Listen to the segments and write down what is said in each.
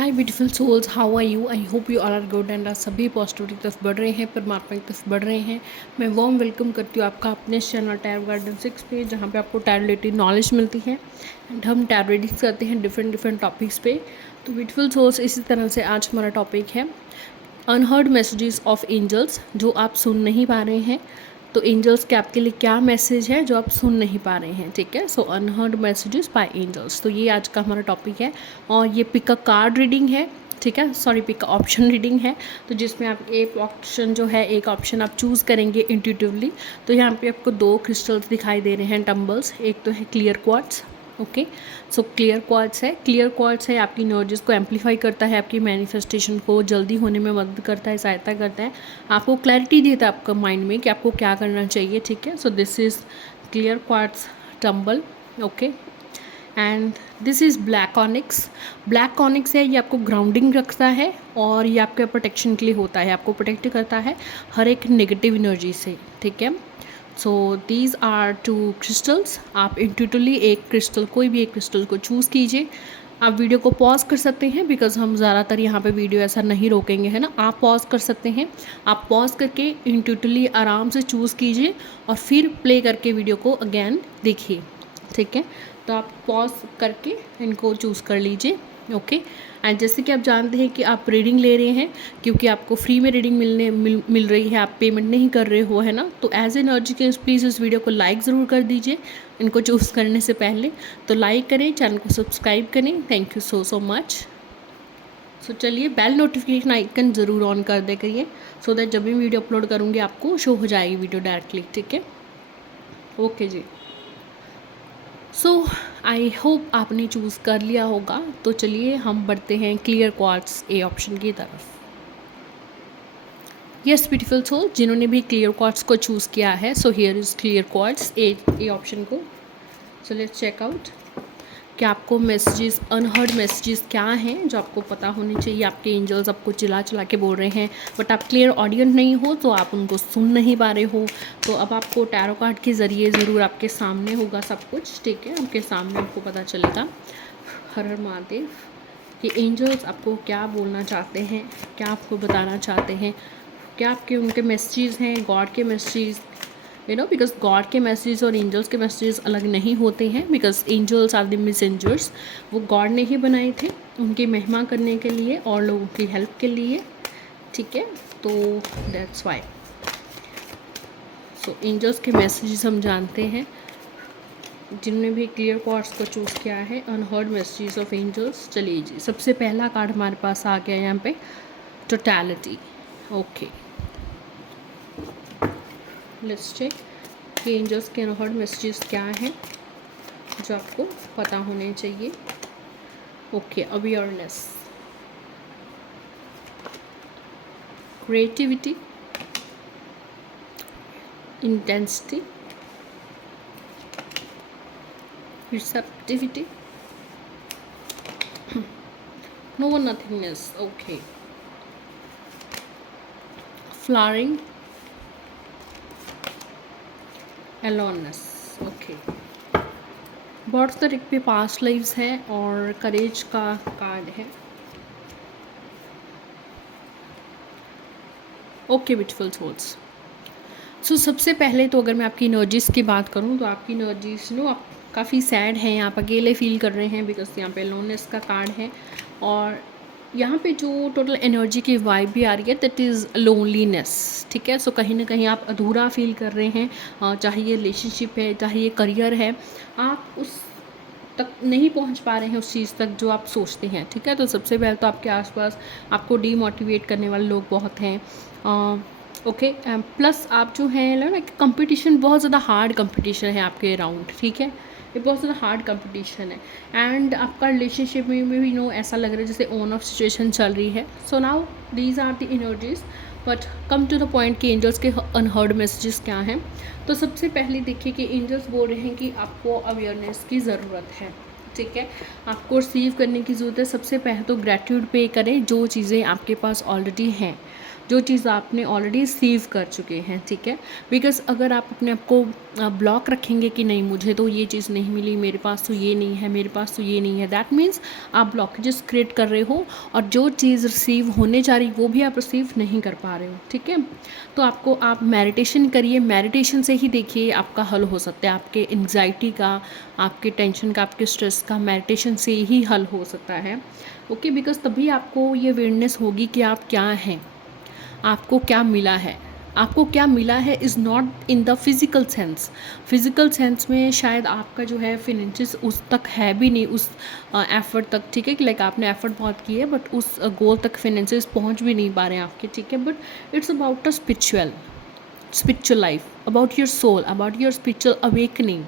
Hi beautiful souls, how are you? I hope you all are good and सभी positivity की तरफ बढ़ रहे हैं, परमात्मा की तरफ बढ़ रहे हैं। मैं वार्म वेलकम करती हूँ आपका अपने चैनल टैरो गार्डन 6 पे, जहाँ पे आपको टैरो रिलेटेड नॉलेज मिलती है एंड हम टैरो रीडिंग करते हैं डिफरेंट टॉपिक्स पे। तो ब्यूटीफुल सोल्स, इसी तरह से आज हमारा टॉपिक है अनहर्ड मैसेजेस ऑफ एंजल्स, जो आप सुन नहीं पा रहे हैं। तो एंजल्स के आपके लिए क्या मैसेज है जो आप सुन नहीं पा रहे हैं, ठीक है। सो अनहर्ड मैसेजेस बाय एंजल्स, तो ये आज का हमारा टॉपिक है। और ये पिक अ कार्ड रीडिंग है, ठीक है, सॉरी पिक ऑप्शन रीडिंग है। तो जिसमें आप एक ऑप्शन जो है, एक ऑप्शन आप चूज़ करेंगे इंट्यूटिवली। तो यहाँ पे आपको दो क्रिस्टल्स दिखाई दे रहे हैं, टम्बल्स। एक तो है clear quartz, okay. So clear quartz है आपकी एनर्जीज को एम्पलीफाई करता है, आपकी मैनिफेस्टेशन को जल्दी होने में मदद करता है, सहायता करता है, आपको क्लैरिटी देता है आपका माइंड में कि आपको क्या करना चाहिए, ठीक है। So this is clear quartz tumble, okay. And this is black onyx है, ये आपको ग्राउंडिंग रखता है और ये आपके प्रोटेक्शन के लिए होता है, आपको प्रोटेक्ट करता है हर एक नेगेटिव एनर्जी से, ठीक है। So these are two crystals. आप इंट्यूटिवली एक क्रिस्टल, कोई भी एक क्रिस्टल को चूज़ कीजिए। आप वीडियो को पॉज कर सकते हैं, बिकॉज हम ज़्यादातर यहाँ पे वीडियो ऐसा नहीं रोकेंगे, है ना। आप पॉज कर सकते हैं, आप पॉज करके इंट्यूटिवली आराम से चूज़ कीजिए और फिर प्ले करके वीडियो को अगेन देखिए, ठीक है। तो आप पॉज करके इनको चूज़ कर लीजिए, ओके। एंड जैसे कि आप जानते हैं कि आप रीडिंग ले रहे हैं, क्योंकि आपको फ्री में रीडिंग मिल रही है, आप पेमेंट नहीं कर रहे हो, है ना। तो एज एनर्जी के प्लीज़ इस वीडियो को लाइक ज़रूर कर दीजिए इनको चूज़ करने से पहले। तो लाइक करें, चैनल को सब्सक्राइब करें। Thank you so much. So चलिए, बेल नोटिफिकेशन आइकन ज़रूर ऑन कर दे करिए, सो दैट जब भी वीडियो अपलोड करूँगी आपको शो हो जाएगी वीडियो डायरेक्टली, ठीक है। ओके जी। सो आई होप आपने चूज़ कर लिया होगा। तो चलिए हम बढ़ते हैं क्लियर क्वार्ट्स ए ऑप्शन की तरफ। यस ब्यूटीफुल सोल, जिन्होंने भी क्लियर क्वार्ट्स को चूज़ किया है, so here is clear quartz a option को। सो लेट्स चेक आउट कि आपको मैसेजेस, अनहर्ड मैसेजेस क्या हैं जो आपको पता होने चाहिए। आपके एंजल्स आपको चिल्ला चिल्ला के बोल रहे हैं, बट आप क्लियर ऑडियंस नहीं हो, तो आप उनको सुन नहीं पा रहे हो। तो अब आपको टैरो कार्ड के ज़रिए ज़रूर आपके सामने होगा सब कुछ, ठीक है। आपके सामने आपको पता चलेगा। हर हर महादेव कि एंजल्स आपको क्या बोलना चाहते हैं, क्या आपको बताना चाहते हैं, क्या आपके उनके मैसेजेस हैं, गॉड के मैसेजेस, बिकॉज गॉड के मैसेजेस और एंजल्स के मैसेजेस अलग नहीं होते हैं, because angels are the messengers. वो गॉड ने ही बनाए थे उनकी महिमा करने के लिए और लोगों की हेल्प के लिए, ठीक है। तो दैट्स वाई। सो एंजल्स के मैसेजेस हम जानते हैं, जिन्होंने भी क्लियर क्वार्ट्स को चूज़ किया है, अनहर्ड मैसेजेस ऑफ एंजल्स। चलिए जी, सबसे पहला कार्ड हमारे पास आ गया यहाँ पे, टोटैलिटी, ओके। लेट्स चेक कि एंजल्स के अनहर्ड मैसेजेस क्या हैं जो आपको पता होने चाहिए। Okay, awareness, creativity, intensity, receptivity, no nothingness, okay, flowering, aloneness, okay. बॉट्स द रिक पे पास्ट लाइव्स है और करेज का कार्ड है, ओके ब्यूटीफुल सोल्स। सो सबसे पहले तो अगर मैं आपकी एनर्जीज़ की बात करूं, तो आपकी एनर्जीज आप काफ़ी सैड हैं, आप अकेले फील कर रहे हैं, बिकॉज यहाँ पे लोननेस का कार्ड है। और यहाँ पे जो टोटल एनर्जी की वाइब भी आ रही है, दैट इज़ लोनलीनेस, ठीक है। सो कहीं ना कहीं आप अधूरा फील कर रहे हैं, चाहे ये रिलेशनशिप है, चाहे ये करियर है, आप उस तक नहीं पहुंच पा रहे हैं, उस चीज़ तक जो आप सोचते हैं, ठीक है। तो सबसे पहले तो आपके आसपास आपको डीमोटिवेट करने वाले लोग बहुत हैं, ओके। प्लस आप जो हैं ना, कंपटीशन, बहुत ज़्यादा हार्ड कंपटीशन है आपके अराउंड, ठीक है। ये बहुत ज़्यादा हार्ड कंपटीशन है एंड आपका रिलेशनशिप में भी ऐसा लग रहा है जैसे ऑन ऑफ सिचुएशन चल रही है। So now these are the energies, but come to the point कि एंजल्स के अनहर्ड मैसेजेस क्या हैं। तो सबसे पहले देखिए कि एंजल्स बोल रहे हैं कि आपको अवेयरनेस की ज़रूरत है, ठीक है। आपको रिसीव करने की ज़रूरत है। सबसे पहले तो ग्रैटिट्यूड पे करें जो चीज़ें आपके पास ऑलरेडी हैं। जो चीज़ आपने ऑलरेडी रिसीव कर चुके हैं, ठीक है। बिकॉज अगर आप अपने आप को ब्लॉक रखेंगे कि नहीं मुझे तो ये चीज़ नहीं मिली, मेरे पास तो ये नहीं है, मेरे पास तो ये नहीं है, दैट मीन्स आप ब्लॉकेजेस क्रिएट कर रहे हो और जो चीज़ रिसीव होने जा रही वो भी आप रिसीव नहीं कर पा रहे हो, ठीक है। तो आपको आप मेडिटेशन करिए, मेडिटेशन से ही देखिए आपका हल हो सकता है, आपके एंग्जाइटी का, आपके टेंशन का, आपके स्ट्रेस का मेडिटेशन से ही हल हो सकता है, ओके। बिकॉज तभी आपको ये अवेयरनेस होगी कि आप क्या हैं, आपको क्या मिला है। आपको क्या मिला है is not in the physical sense. Physical sense में शायद आपका जो है फिनेंसेस उस तक है भी नहीं, उस एफ़र्ट तक, ठीक है, कि लाइक आपने एफ़र्ट बहुत की है बट उस गोल तक फिनेंसेस पहुंच भी नहीं पा रहे हैं आपके, ठीक है। But it's about a spiritual life, about your soul, about your spiritual awakening,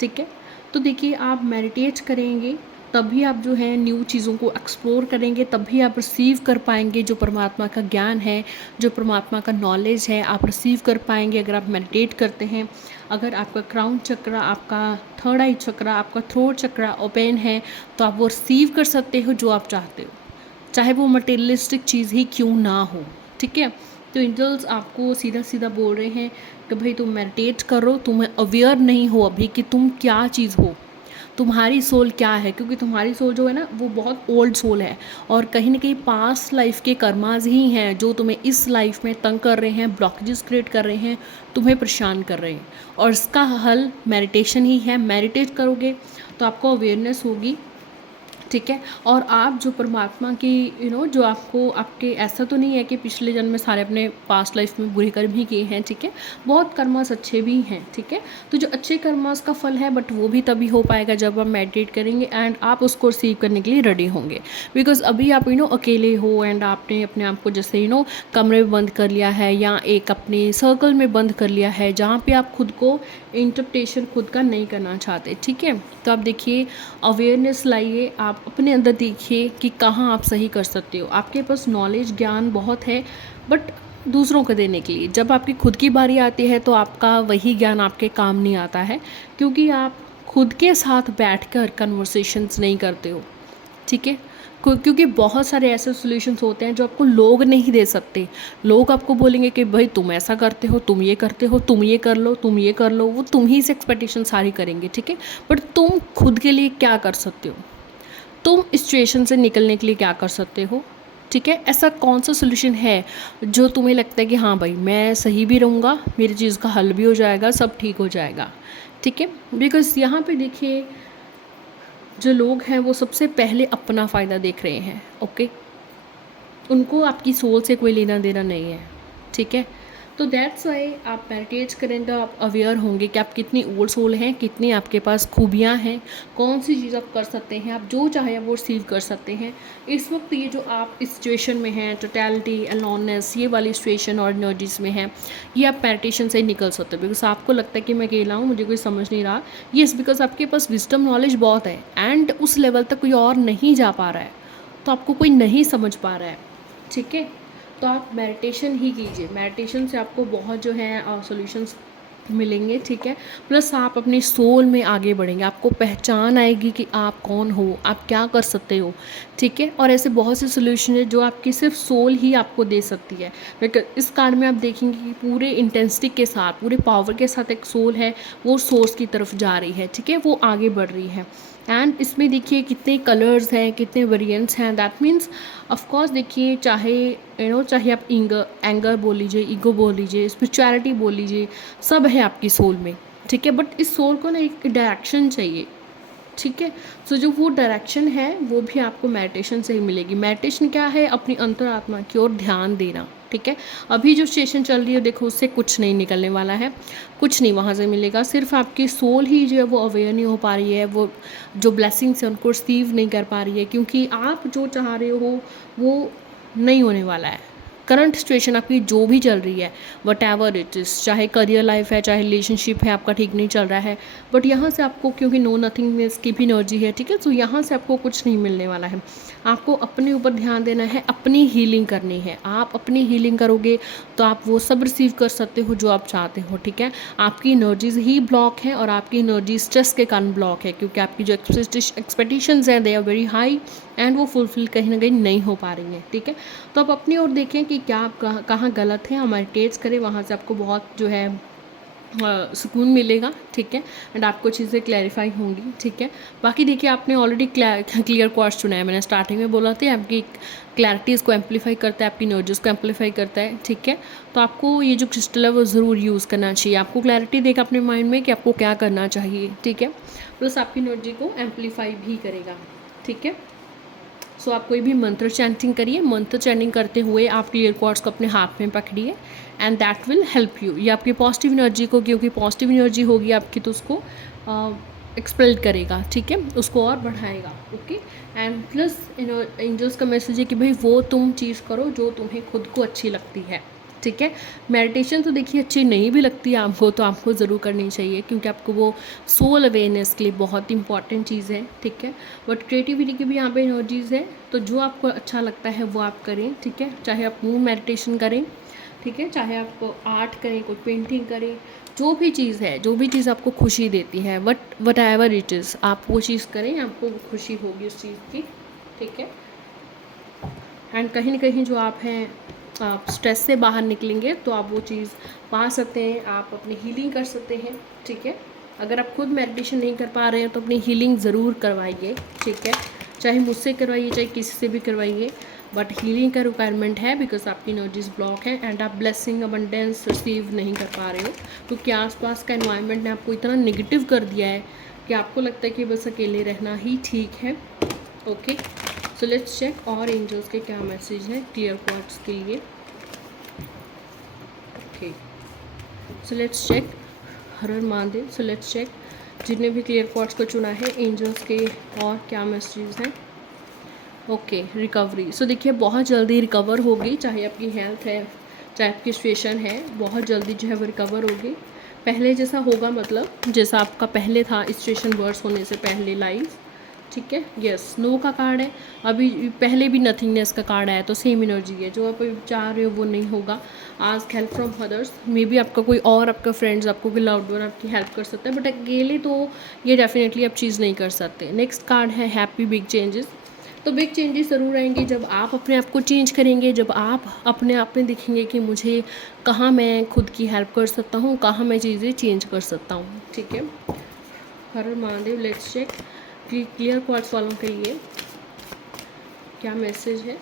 ठीक है। तो देखिए आप मेडिटेट करेंगे तभी आप जो है न्यू चीज़ों को एक्सप्लोर करेंगे, तभी आप रिसीव कर पाएंगे जो परमात्मा का ज्ञान है, जो परमात्मा का नॉलेज है, आप रिसीव कर पाएंगे अगर आप मेडिटेट करते हैं। अगर आपका क्राउन चक्र, आपका थर्ड आई चक्र, आपका थ्रोट चक्र ओपन है तो आप वो रिसीव कर सकते हो जो आप चाहते हो, चाहे वो मटेरियलिस्टिक चीज़ ही क्यों ना हो, ठीक है। तो एंजल्स आपको सीधा सीधा बोल रहे हैं कि भाई तुम मेडिटेट करो, तुम्हें अवेयर नहीं हो अभी कि तुम क्या चीज़ हो, तुम्हारी सोल क्या है, क्योंकि तुम्हारी सोल जो है ना वो बहुत ओल्ड सोल है और कहीं ना कहीं पास्ट लाइफ के कर्माज ही हैं जो तुम्हें इस लाइफ में तंग कर रहे हैं, ब्लॉकेजेस क्रिएट कर रहे हैं, तुम्हें परेशान कर रहे हैं। और इसका हल मेडिटेशन ही है। मेडिटेट करोगे तो आपको अवेयरनेस होगी, ठीक है। और आप जो परमात्मा की जो आपको आपके ऐसा तो नहीं है कि पिछले जन्म में सारे अपने पास्ट लाइफ में बुरे कर्म ही किए हैं, ठीक है। बहुत कर्मास अच्छे भी हैं, ठीक है। तो जो अच्छे कर्मास का फल है बट वो भी तभी हो पाएगा जब आप मेडिटेट करेंगे एंड आप उसको रिसीव करने के लिए रेडी होंगे। बिकॉज अभी आप अकेले हो एंड आपने अपने आप को जैसे कमरे में बंद कर लिया है या एक अपने सर्कल में बंद कर लिया है जहाँ पे आप खुद को इंटरप्रिटेशन खुद का नहीं करना चाहते, ठीक है। तो आप देखिए अवेयरनेस लाइए, आप अपने अंदर देखिए कि कहाँ आप सही कर सकते हो। आपके पास नॉलेज ज्ञान बहुत है बट दूसरों को देने के लिए जब आपकी खुद की बारी आती है तो आपका वही ज्ञान आपके काम नहीं आता है, क्योंकि आप खुद के साथ बैठकर कन्वर्सेशंस नहीं करते हो, ठीक है। क्योंकि बहुत सारे ऐसे सॉल्यूशंस होते हैं जो आपको लोग नहीं दे सकते। लोग आपको बोलेंगे कि भाई तुम ऐसा करते हो, तुम ये करते हो, तुम ये कर लो, तुम ये कर लो, वो तुम ही से एक्सपेक्टेशन सारी करेंगे, ठीक है। बट तुम खुद के लिए क्या कर सकते हो, तुम इस सिचुएशन से निकलने के लिए क्या कर सकते हो, ठीक है। ऐसा कौन सा सोल्यूशन है जो तुम्हें लगता है कि हाँ भाई मैं सही भी रहूँगा, मेरी चीज़ का हल भी हो जाएगा, सब ठीक हो जाएगा, ठीक है। बिकॉज यहाँ पे देखिए जो लोग हैं वो सबसे पहले अपना फ़ायदा देख रहे हैं, ओके। उनको आपकी सोल से कोई लेना देना नहीं है, ठीक है। तो दैट्स वाई आप मेडिटेट करें तो आप अवेयर होंगे कि आप कितनी ओल्ड सोल हैं, कितनी आपके पास खूबियाँ हैं, कौन सी चीज़ आप कर सकते हैं, आप जो चाहे वो रिसीव कर सकते हैं। इस वक्त ये जो आप इस सिचुएशन में हैं, टोटलिटी, अलोननेस, ये वाली सिचुएशन और एनर्जीज में हैं, ये आप मेडिटेशन से निकल सकते हो। बिकॉज आपको लगता है कि मैं अकेला हूँ, मुझे कोई समझ नहीं रहा, येस, बिकॉज आपके पास विजडम नॉलेज बहुत है एंड उस लेवल तक कोई और नहीं जा पा रहा है, तो आपको कोई नहीं समझ पा रहा है, ठीक है। तो आप मेडिटेशन ही कीजिए, मेडिटेशन से आपको बहुत जो है सॉल्यूशंस मिलेंगे, ठीक है। प्लस आप अपनी सोल में आगे बढ़ेंगे, आपको पहचान आएगी कि आप कौन हो, आप क्या कर सकते हो, ठीक है। और ऐसे बहुत से सॉल्यूशन है जो आपकी सिर्फ सोल ही आपको दे सकती है। इस कार्ड में आप देखेंगे कि पूरे इंटेंसिटी के साथ, पूरे पावर के साथ एक सोल है, वो सोर्स की तरफ जा रही है, ठीक है, वो आगे बढ़ रही है। एंड इसमें देखिए कितने कलर्स हैं, कितने वेरिएंट्स हैं, दैट मीन्स ऑफकोर्स देखिए चाहे आप एंगर बोल लीजिए, ईगो बोल लीजिए, स्पिरिचुअलिटी बोल लीजिए, सब है आपकी सोल में, ठीक है। बट इस सोल को ना एक डायरेक्शन चाहिए, ठीक है। सो जो वो डायरेक्शन है वो भी आपको मेडिटेशन से ही मिलेगी। मेडिटेशन क्या है, अपनी अंतरात्मा की ओर ध्यान देना, ठीक है। अभी जो सिचुएशन चल रही है देखो उससे कुछ नहीं निकलने वाला है, कुछ नहीं वहाँ से मिलेगा, सिर्फ आपकी सोल ही जो है वो अवेयर नहीं हो पा रही है, वो जो ब्लेसिंग्स है उनको रिसीव नहीं कर पा रही है, क्योंकि आप जो चाह रहे हो वो नहीं होने वाला है। करंट सिचुएशन आपकी जो भी चल रही है, वट एवर इट इज़, चाहे करियर लाइफ है, चाहे रिलेशनशिप है आपका ठीक नहीं चल रहा है, बट यहाँ से आपको क्योंकि नो नथिंगनेस की भी एनर्जी है, ठीक है। तो यहाँ से आपको कुछ नहीं मिलने वाला है। आपको अपने ऊपर ध्यान देना है, अपनी हीलिंग करनी है। आप अपनी हीलिंग करोगे तो आप वो सब रिसीव कर सकते हो जो आप चाहते हो, ठीक है। आपकी एनर्जीज ही ब्लॉक है और आपकी एनर्जी स्ट्रेस के कारण ब्लॉक है, क्योंकि आपकी जो एक्सपेक्टेशंस हैं they are very high and वो फुलफिल कहीं ना कहीं नहीं हो पा रही हैं, ठीक है। तो आप अपनी ओर देखें कि कि क्या आप कहाँ गलत हैं, हमारे टेस्ट करें, वहाँ से आपको बहुत जो है सुकून मिलेगा, ठीक है, एंड आपको चीज़ें क्लैरिफाई होंगी, ठीक है। बाकी देखिए आपने ऑलरेडी क्लियर क्वार्ट्ज चुना है, मैंने स्टार्टिंग में बोला था आपकी क्लैरिटीज़ को एम्पलीफाई करता है, आपकी नॉलेज को एम्पलीफाई करता है, ठीक है। तो आपको ये जो क्रिस्टल है वो ज़रूर यूज़ करना चाहिए, आपको क्लैरिटी देगा अपने माइंड में कि आपको क्या करना चाहिए, ठीक है, प्लस आपकी नॉलेज को एम्पलीफाई भी करेगा, ठीक है। सो आप कोई भी मंत्र चैंटिंग करिए, मंत्र चैंटिंग करते हुए आप क्लियर क्वार्ट्स को अपने हाथ में पकड़िए and that will help you. ये आपकी पॉजिटिव एनर्जी को, क्योंकि पॉजिटिव एनर्जी होगी आपकी तो उसको एक्सपेल करेगा, ठीक है, उसको और बढ़ाएगा, ओके। एंड प्लस एंजल्स का मैसेज है कि भाई वो तुम चीज़ करो जो तुम्हें खुद को अच्छी लगती है, ठीक है। मेडिटेशन तो देखिए अच्छी नहीं भी लगती है आपको तो आपको ज़रूर करनी चाहिए, क्योंकि आपको वो सोल अवेयरनेस के लिए बहुत इंपॉर्टेंट चीज़ है, ठीक है। बट क्रिएटिविटी की भी यहाँ पे एनर्जीज़ है, तो जो आपको अच्छा लगता है वो आप करें, ठीक है। चाहे आप मून मेडिटेशन करें, ठीक है, चाहे आप आर्ट करें, कोई पेंटिंग करें, जो भी चीज़ है, जो भी चीज़ आपको खुशी देती है, वट एवर इट इज़, आप वो चीज़ करें, आपको खुशी होगी उस चीज़ की, ठीक है। एंड कहीं ना कहीं जो आप हैं, आप स्ट्रेस से बाहर निकलेंगे तो आप वो चीज़ पा सकते हैं, आप अपनी हीलिंग कर सकते हैं, ठीक है। अगर आप खुद मेडिटेशन नहीं कर पा रहे हैं तो अपनी हीलिंग ज़रूर करवाइए, ठीक है, चाहे मुझसे करवाइए चाहे किसी से भी करवाइए, बट हीलिंग का रिक्वायरमेंट है, बिकॉज आपकी एनर्जीज ब्लॉक है एंड आप ब्लेसिंग अबंडेंस रिसीव नहीं कर पा रहे हो, क्योंकि आसपास का एनवायरनमेंट ने आपको इतना नेगेटिव कर दिया है कि आपको लगता है कि बस अकेले रहना ही ठीक है, ओके। सो लेट्स चेक और एंजल्स के क्या मैसेज है क्लियर क्वार्ट्स के लिए, ओके। सो लेट्स चेक, हर हर महादेव। सो लेट्स चेक जितने भी क्लियर क्वार्ट्स को चुना है एंजल्स के और क्या मैसेज हैं, ओके। रिकवरी, सो देखिए बहुत जल्दी रिकवर होगी, चाहे आपकी हेल्थ है चाहे आपकी सिचुएशन है, बहुत जल्दी जो है वो रिकवर होगी, पहले जैसा होगा, मतलब जैसा आपका पहले था सिचुएशन वर्स होने से पहले लाइफ, ठीक है। यस, नो का कार्ड है, अभी पहले भी नथिंगनेस का कार्ड आया, तो सेम एनर्जी है, जो आप चाह रहे हो वो नहीं होगा। Ask help from others, may be आपका कोई और आपका फ्रेंड्स, आपको कोई लव्ड वन आपकी हेल्प कर सकता है, बट अकेले तो ये डेफिनेटली आप चीज़ नहीं कर सकते। नेक्स्ट कार्ड है हैप्पी बिग चेंजेस, तो बिग चेंजेस ज़रूर आएंगे जब आप अपने आप को चेंज करेंगे, जब आप अपने आप में देखेंगे कि मुझे कहाँ मैं खुद की हेल्प कर सकता हूँ, कहाँ मैं चीज़ें चेंज कर सकता हूँ, ठीक है। हर हर Mahadev. Let's check clear quartz वालों के लिए क्या मैसेज है,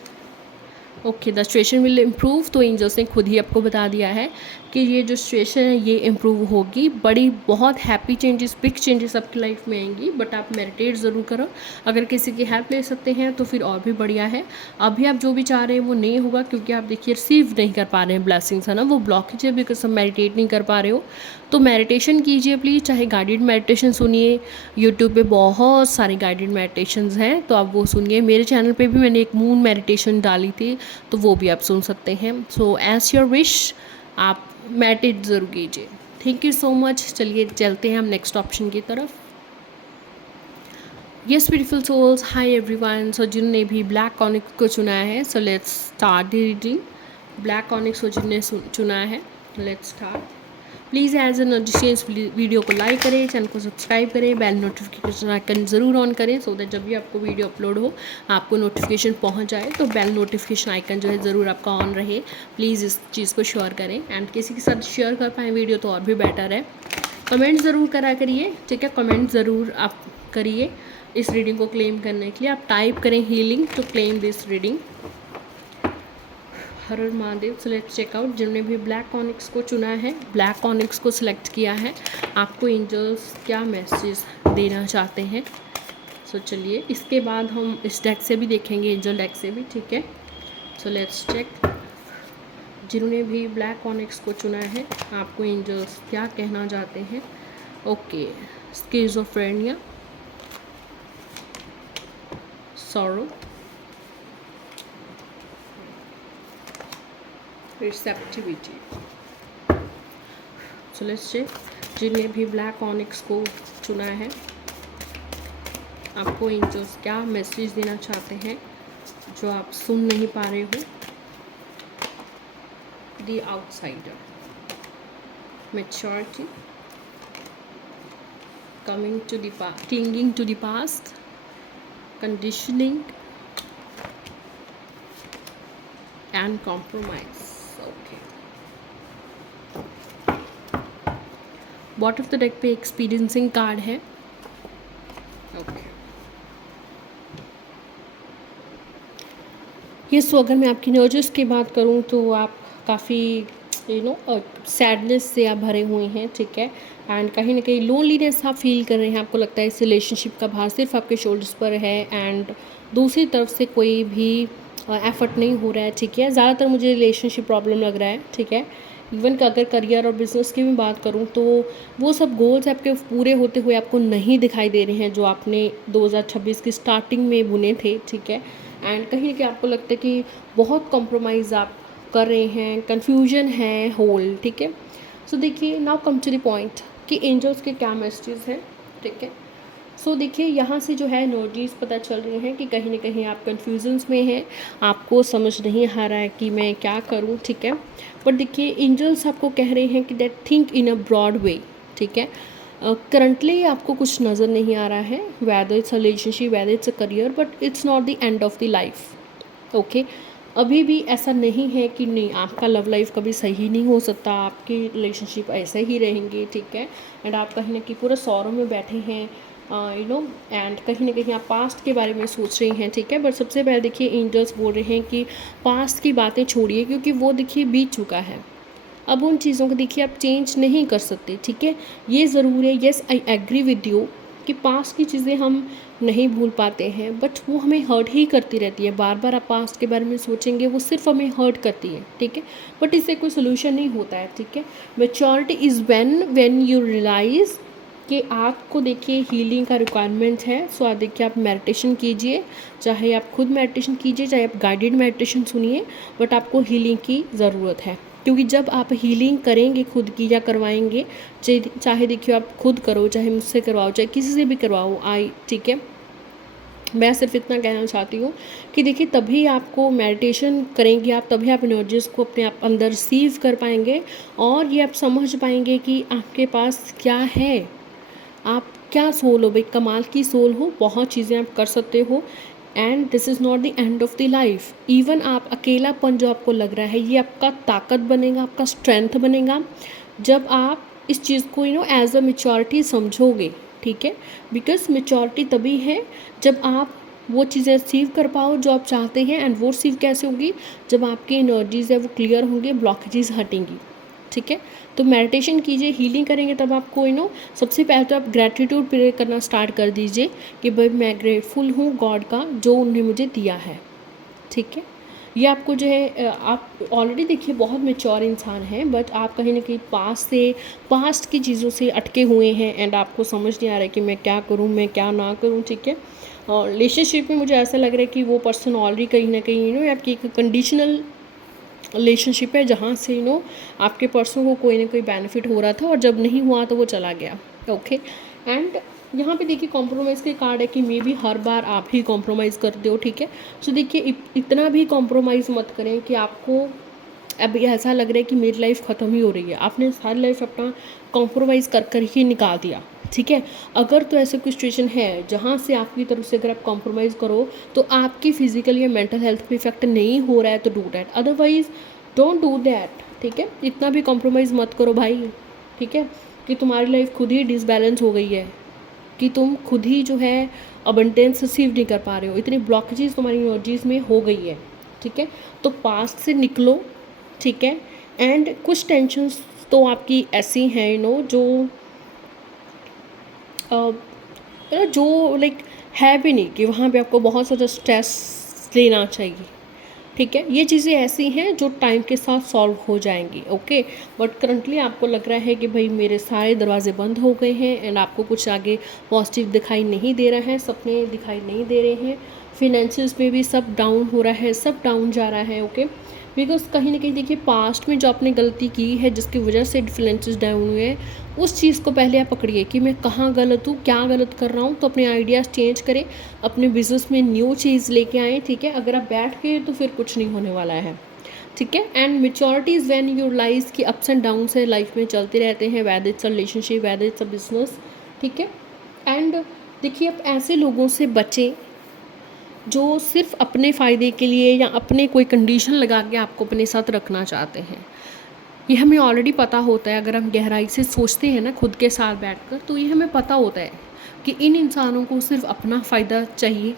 okay. The situation will improve, तो एंजल्स ने खुद ही आपको बता दिया है कि ये जो सिचुएशन है ये इम्प्रूव होगी, बड़ी बहुत हैप्पी चेंजेस, बिग चेंजेस आपकी लाइफ में आएंगी, बट आप मेडिटेट ज़रूर करो, अगर किसी की हेल्प ले सकते हैं तो फिर और भी बढ़िया है। अभी आप जो भी चाह रहे हैं वो नहीं होगा, क्योंकि आप देखिए रिसीव नहीं कर पा रहे हैं ब्लेसिंग्स, है ना, वो ब्लॉकेज है, बिकॉज आप मेडिटेट नहीं कर पा रहे हो। तो मेडिटेशन कीजिए प्लीज़, चाहे गाइडेड मेडिटेशन सुनिए, यूट्यूब पे बहुत सारे गाइडेड मेडिटेशंस हैं, तो आप वो सुनिए। मेरे चैनल पे भी मैंने एक मून मेडिटेशन डाली थी, तो वो भी आप सुन सकते हैं। सो एज योर विश, आप मेडिटेट ज़रूर कीजिए। Thank you so much. चलिए चलते हैं हम नेक्स्ट ऑप्शन की तरफ। Yes beautiful souls, hi everyone. So जिन्होंने भी ब्लैक ऑनिक्स को चुना है, so let's start the reading. Black onyx को जिन्होंने चुना है, let's start. Please as a notification video को लाइक करें, चैनल को सब्सक्राइब करें, बेल नोटिफिकेशन आइकन ज़रूर ऑन करें, सो दैट जब भी आपको वीडियो अपलोड हो आपको नोटिफिकेशन पहुंच जाए, तो बेल नोटिफिकेशन आइकन जो है ज़रूर आपका ऑन रहे। प्लीज़ इस चीज़ को शेयर करें, एंड किसी के साथ शेयर कर पाएँ वीडियो तो और भी बेटर है। कमेंट ज़रूर करा करिए, ठीक है, कमेंट ज़रूर आप करिए इस रीडिंग को क्लेम करने के लिए। आप टाइप करें healing to claim this reading. हर हर Mahadev. So let's check out, जिन्होंने भी ब्लैक ऑनिक्स को चुना है, ब्लैक ऑनिक्स को सिलेक्ट किया है, आपको एंजल्स क्या मैसेज देना चाहते हैं। सो चलिए इसके बाद हम इस डेक से भी देखेंगे, एंजल डेक से भी, ठीक है। सो लेट्स चेक, जिन्होंने भी ब्लैक ऑनिक्स को चुना है, आपको एंजल्स क्या कहना चाहते हैं। Okay, schizophrenia, sorrow, receptivity. So let's check, जिन्हें भी ब्लैक ऑनिक्स को चुना है, आपको एंजल्स क्या मैसेज देना चाहते हैं जो आप सुन नहीं पा रहे हो। The outsider, maturity, coming to the past, clinging to the past, conditioning, and compromise. Okay, bottom of the deck पे एक्सपीरियंसिंग कार्ड है। ओके, ये सो अगर मैं आपकी नर्जस की बात करूँ तो आप काफ़ी सैडनेस से आप भरे हुए हैं, ठीक है, एंड कहीं ना कहीं लोनलीनेस आप फील कर रहे हैं। आपको लगता है इस रिलेशनशिप का भार सिर्फ आपके शोल्डर्स पर है एंड दूसरी तरफ से कोई भी एफर्ट नहीं हो रहा है, ठीक है। ज़्यादातर मुझे रिलेशनशिप प्रॉब्लम लग रहा है, ठीक है। इवन कि अगर करियर और बिजनेस की भी बात करूँ तो वो सब गोल्स आपके पूरे होते हुए आपको नहीं दिखाई दे रहे हैं जो आपने 2026 की स्टार्टिंग में बुने थे, ठीक है। एंड कहीं ना कहीं आपको लगता है कि बहुत कॉम्प्रोमाइज़ आप कर रहे हैं, कन्फ्यूजन है होल, ठीक है। सो देखिए, now come to the point कि एंजल्स के क्या मैसेजेस हैं, ठीक है। सो देखिए, यहाँ से जो है एनर्जीज पता चल रही हैं कि कहीं ना कहीं आप कन्फ्यूजन्स में हैं, आपको समझ नहीं आ रहा है कि मैं क्या करूँ, ठीक है। बट देखिए, एंजल्स आपको कह रहे हैं कि that think in a broad way, ठीक है। करंटली आपको कुछ नज़र नहीं आ रहा है, weather it's a relationship, weather it's a career, but it's not the end of the life. Okay, अभी भी ऐसा नहीं है कि नहीं, आपका लव लाइफ कभी सही नहीं हो सकता, आपकी रिलेशनशिप ऐसे ही रहेंगे, ठीक है। एंड आप कहीं ना कहीं पूरा सौरों में बैठे हैं, एंड कहीं ना कहीं आप पास्ट के बारे में सोच रही हैं, ठीक है। बट सबसे पहले देखिए, एंजल्स बोल रहे हैं कि पास्ट की बातें छोड़िए, क्योंकि वो देखिए बीत चुका है। अब उन चीज़ों को देखिए आप चेंज नहीं कर सकते, ठीक है। ये ज़रूर है, yes I agree with you कि पास्ट की चीज़ें हम नहीं भूल पाते हैं, बट वो हमें हर्ट ही करती रहती है। बार बार आप पास्ट के बारे में सोचेंगे, वो सिर्फ हमें हर्ट करती है, ठीक है। बट इससे कोई सोल्यूशन नहीं होता है, ठीक है। Maturity is when you realise कि आपको देखिए हीलिंग का रिक्वायरमेंट है। सो आप देखिए, आप मेडिटेशन कीजिए, चाहे आप खुद मेडिटेशन कीजिए, चाहे आप गाइडेड मेडिटेशन सुनिए, बट आपको हीलिंग की ज़रूरत है। क्योंकि जब आप हीलिंग करेंगे खुद की या करवाएंगे, चाहे देखिए आप खुद करो, चाहे मुझसे करवाओ, चाहे किसी से भी करवाओ, ठीक है। मैं सिर्फ इतना कहना चाहती हूँ कि देखिए, तभी आपको मेडिटेशन करेंगे आप, तभी आप एनर्जीज़ को अपने आप अंदर रिसीव कर पाएंगे और ये आप समझ पाएंगे कि आपके पास क्या है, आप क्या सोल हो भाई, कमाल की सोल हो, बहुत चीज़ें आप कर सकते हो। And this is not the end of the life. Even आप अकेलापन जो आपको लग रहा है, ये आपका ताकत बनेगा, आपका स्ट्रेंथ बनेगा, जब आप इस चीज़ को एज अ मेच्योरिटी समझोगे, ठीक है। बिकॉज मेच्योरिटी तभी है जब आप वो चीज़ें रिसीव कर पाओ जो आप चाहते हैं। एंड वो रिसीव कैसे होगी, जब आपकी एनर्जीज है वो क्लियर होंगे, ब्लॉकेजेस हटेंगी, ठीक है। तो मेडिटेशन कीजिए, हीलिंग करेंगे, तब आपको सबसे पहले तो आप ग्रैटिट्यूड प्रे करना स्टार्ट कर दीजिए कि भाई मैं ग्रेटफुल हूँ गॉड का जो उन्हें मुझे दिया है, ठीक है। ये आपको जो है, आप ऑलरेडी देखिए बहुत मेच्योर इंसान हैं, बट आप कहीं ना कहीं पास्ट की चीज़ों से अटके हुए हैं एंड आपको समझ नहीं आ रहा है कि मैं क्या करूँ, मैं क्या ना करूँ, ठीक है। और रिलेशनशिप में मुझे ऐसा लग रहा है कि वो पर्सन ऑलरेडी कहीं ना कहीं आपकी एक कंडीशनल रिलेशनशिप है, जहाँ से आपके पर्सन को कोई ना कोई बेनिफिट हो रहा था और जब नहीं हुआ तो वो चला गया, ओके। एंड यहाँ पे देखिए कॉम्प्रोमाइज़ के कार्ड है कि मे भी हर बार आप ही कॉम्प्रोमाइज़ करते हो, ठीक है। सो देखिए, इतना भी कॉम्प्रोमाइज़ मत करें कि आपको अब ऐसा लग रहा है कि मेरी लाइफ ख़त्म ही हो रही है। आपने सारी लाइफ अपना कॉम्प्रोमाइज़ कर कर ही निकाल दिया, ठीक है। अगर तो ऐसे कोई सिचुएशन है जहाँ से आपकी तरफ से अगर आप कॉम्प्रोमाइज़ करो तो आपकी फिजिकल या मेंटल हेल्थ पे इफेक्ट नहीं हो रहा है तो do that, otherwise don't do that, ठीक है। इतना भी कॉम्प्रोमाइज़ मत करो भाई, ठीक है, कि तुम्हारी लाइफ खुद ही डिसबैलेंस हो गई है, कि तुम खुद ही जो है अबंडेंस रिसीव नहीं कर पा रहे हो, इतनी ब्लॉकेजेस तुम्हारी एनर्जीज में हो गई है, ठीक है। तो पास्ट से निकलो, ठीक है। एंड कुछ टेंशन्स तो आपकी ऐसी हैं जो लाइक है भी नहीं कि वहाँ पे आपको बहुत ज़्यादा स्ट्रेस लेना चाहिए, ठीक है। ये चीज़ें ऐसी हैं जो टाइम के साथ सॉल्व हो जाएंगी, ओके। बट करंटली आपको लग रहा है कि भाई मेरे सारे दरवाजे बंद हो गए हैं एंड आपको कुछ आगे पॉजिटिव दिखाई नहीं दे रहा है, सपने दिखाई नहीं दे रहे हैं, फिनेंशियल्स में भी सब डाउन हो रहा है, सब डाउन जा रहा है, ओके। बिकॉज कहीं ना कहीं देखिए, पास्ट में जो आपने गलती की है जिसकी वजह से फाइनेंसेस डाउन हुए हैं, उस चीज़ को पहले आप पकड़िए कि मैं कहाँ गलत हूँ, क्या गलत कर रहा हूँ, तो अपने आइडियाज़ चेंज करें, अपने बिजनेस में न्यू चीज़ लेके आएँ, ठीक है। अगर आप बैठ गए तो फिर कुछ नहीं होने वाला है, ठीक है। And maturity is when you realise कि अप्स एंड डाउन से लाइफ में चलते रहते हैं, whether it's a relationship, whether it's a business, ठीक है। एंड देखिए, आप ऐसे लोगों से बचें जो सिर्फ अपने फ़ायदे के लिए या अपने कोई कंडीशन लगा के आपको अपने साथ रखना चाहते हैं। ये हमें ऑलरेडी पता होता है, अगर हम गहराई से सोचते हैं ना खुद के साथ बैठकर, तो ये हमें पता होता है कि इन इंसानों को सिर्फ अपना फ़ायदा चाहिए,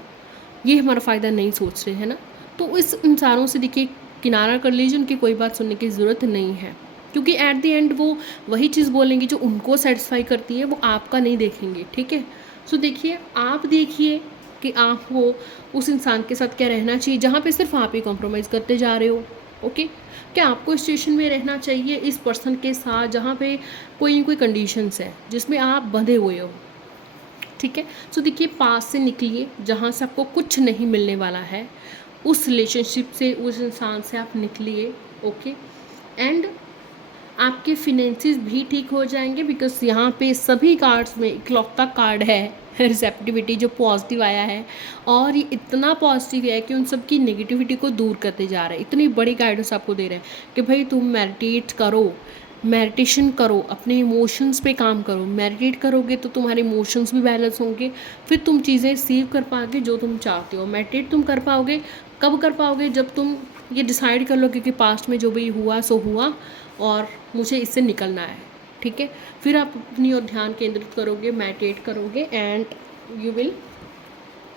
ये हमारा फ़ायदा नहीं सोच रहे हैं ना। तो इस इंसानों से देखिए किनारा कर लीजिए, उनकी कोई बात सुनने की ज़रूरत नहीं है, क्योंकि एट द एंड वो वही चीज़ बोलेंगे जो उनको सेटिस्फाई करती है, वो आपका नहीं देखेंगे, ठीक है। सो देखिए, आप देखिए कि आपको उस इंसान के साथ क्या रहना चाहिए जहाँ पे सिर्फ आप ही कॉम्प्रोमाइज़ करते जा रहे हो। ओके, क्या आपको इस सिचुएशन में रहना चाहिए इस पर्सन के साथ जहाँ पे कोई न कोई कंडीशंस है जिसमें आप बंधे हुए हो, ठीक है। सो देखिए, पास से निकलिए, जहाँ से आपको कुछ नहीं मिलने वाला है, उस रिलेशनशिप से, उस इंसान से आप निकलिए। ओके, एंड आपके फिनेंसेस भी ठीक हो जाएंगे, बिकॉज यहाँ पे सभी कार्ड्स में इकलौता कार्ड है रिसेप्टिविटी जो पॉजिटिव आया है, और ये इतना पॉजिटिव है कि उन सब की नेगेटिविटी को दूर करते जा रहे हैं। इतनी बड़ी गाइडेंस आपको दे रहे हैं कि भाई तुम मेडिटेट करो, मेडिटेशन करो, अपने इमोशंस पे काम करो। मेडिटेट करोगे तो तुम्हारे इमोशंस भी बैलेंस होंगे, फिर तुम चीज़ें रिसीव कर पाओगे जो तुम चाहते हो। मेडिटेट तुम कर पाओगे, कब कर पाओगे? जब तुम ये डिसाइड कर लो कि पास्ट में जो भी हुआ सो हुआ और मुझे इससे निकलना है, ठीक है। फिर आप अपनी ओर ध्यान केंद्रित करोगे, मेडिटेट करोगे, एंड यू विल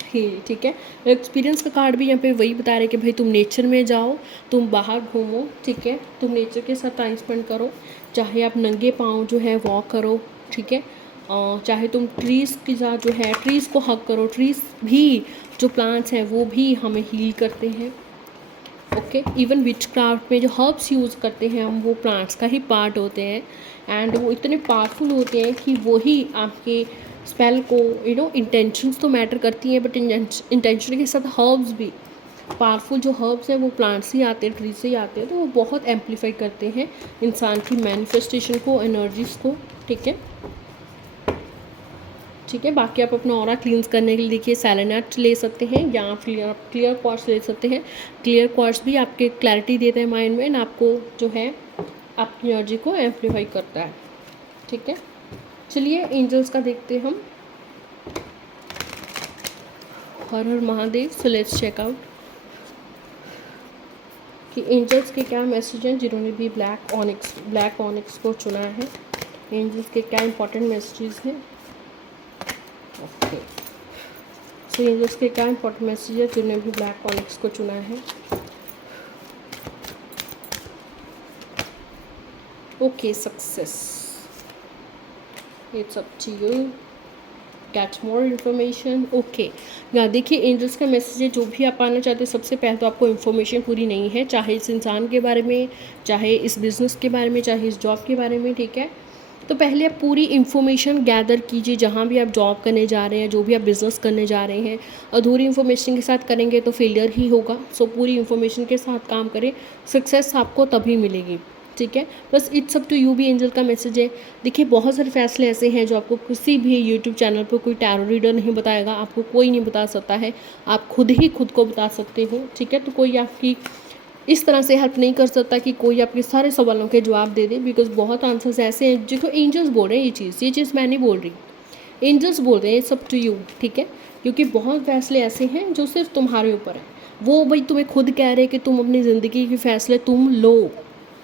हील, ठीक है। एक्सपीरियंस का कार्ड भी यहाँ पे वही बता रहे हैं कि भाई तुम नेचर में जाओ, तुम बाहर घूमो, ठीक है, तुम नेचर के साथ टाइम स्पेंड करो, चाहे आप नंगे पाँव जो है वॉक करो, ठीक है, चाहे तुम ट्रीज़ के साथ जो है ट्रीज़ को हग करो। ट्रीज़ भी, जो प्लांट्स हैं वो भी हमें हील करते हैं। ओके, इवन विच क्राफ्ट में जो हर्ब्स यूज़ करते हैं हम, वो प्लांट्स का ही पार्ट होते हैं, एंड वो इतने पावरफुल होते हैं कि वही आपके स्पेल को, इंटेंशंस तो मैटर करती हैं, बट इंटेंशन के साथ हर्ब्स भी पावरफुल, जो हर्ब्स हैं वो प्लांट्स ही आते हैं, ट्री से ही आते हैं, तो वो बहुत एम्पलीफाई करते हैं इंसान की मैनिफेस्टेशन को, एनर्जीज़ को, ठीक है। ठीक है, बाकी आप अपना ऑरा क्लींस करने के लिए देखिए सेलेनाइट ले सकते हैं, या फिर आप क्लियर क्वार्ट्स ले सकते हैं। क्लियर क्वार्ट्स भी आपके क्लैरिटी देते हैं माइंड में, एंड आपको जो है आपकी एनर्जी को एम्पलीफाई करता है, ठीक है। चलिए एंजल्स का देखते हैं हम। हर हर Mahadev. So let's check out कि एंजल्स के क्या मैसेज हैं जिन्होंने भी ब्लैक ऑनिक्स को चुना है। एंजल्स के क्या इंपॉर्टेंट मैसेजेस हैं। ओके, सो एंजल्स के क्या इंपॉर्टेंट मैसेज है जिन्होंने भी ब्लैक ऑनिक्स को चुना है। Okay, success, it's up to you, get more information. Okay, यहाँ देखिए एंजल्स का मैसेज है, जो भी आप पाना चाहते हैं, सबसे पहले तो आपको इन्फॉर्मेशन पूरी नहीं है, चाहे इस इंसान के बारे में, चाहे इस बिज़नेस के बारे में, चाहे इस जॉब के बारे में, ठीक है। तो पहले आप पूरी इन्फॉर्मेशन गैदर कीजिए, जहाँ भी आप जॉब करने जा रहे हैं, जो भी आप बिज़नेस करने जा रहे हैं। अधूरी इन्फॉर्मेशन के साथ करेंगे तो फेलियर ही होगा। सो पूरी इन्फॉर्मेशन के साथ काम करें, सक्सेस आपको तभी मिलेगी, ठीक है। बस इट्स अप टू यू भी एंजल का मैसेज है। देखिए बहुत सारे फैसले ऐसे हैं जो आपको किसी भी यूट्यूब चैनल पर कोई टैरो रीडर नहीं बताएगा, आपको कोई नहीं बता सकता है, आप खुद ही खुद को बता सकते हो, ठीक है। तो कोई आपकी इस तरह से हेल्प नहीं कर सकता कि कोई आपके सारे सवालों के जवाब दे दे, बिकॉज बहुत आंसर्स ऐसे हैं जिनको एंजल्स बोल रहे हैं। ये चीज़ मैं नहीं बोल रही, एंजल्स बोल रहे हैं, इट्स अप टू यू, ठीक है। क्योंकि बहुत फैसले ऐसे हैं जो सिर्फ तुम्हारे ऊपर है, वो भाई तुम्हें खुद कह रहे हैं कि तुम अपनी ज़िंदगी के फैसले तुम लो,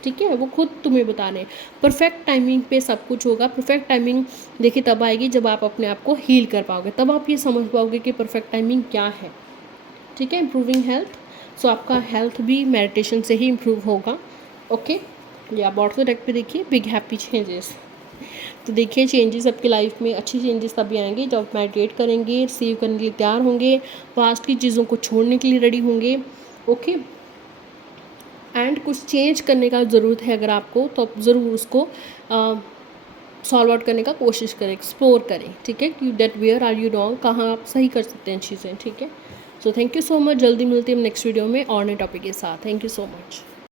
ठीक है। वो खुद तुम्हें बता रहे हैं। परफेक्ट टाइमिंग पे सब कुछ होगा। परफेक्ट टाइमिंग देखिए तब आएगी जब आप अपने आप को हील कर पाओगे, तब आप ये समझ पाओगे कि परफेक्ट टाइमिंग क्या है, ठीक है। इम्प्रूविंग हेल्थ, सो आपका हेल्थ भी मेडिटेशन से ही इम्प्रूव होगा। ओके, या बॉटल डेक पे देखिए बिग हैप्पी चेंजेस। तो देखिए चेंजेस आपकी लाइफ में, अच्छी चेंजेस तभी आएंगे जब आप मेडिटेट करेंगे, रिसीव करने के लिए तैयार होंगे, पास्ट की चीज़ों को छोड़ने के लिए रेडी होंगे। ओके, एंड कुछ चेंज करने का ज़रूरत है अगर आपको, तो आप ज़रूर उसको सॉल्व आउट करने का कोशिश करें, एक्सप्लोर करें, ठीक है। कि that where are you wrong, कहाँ आप सही कर सकते हैं चीज़ें, ठीक है। So thank you so much. जल्दी मिलती है हम नेक्स्ट वीडियो में और नए टॉपिक के साथ। Thank you so much.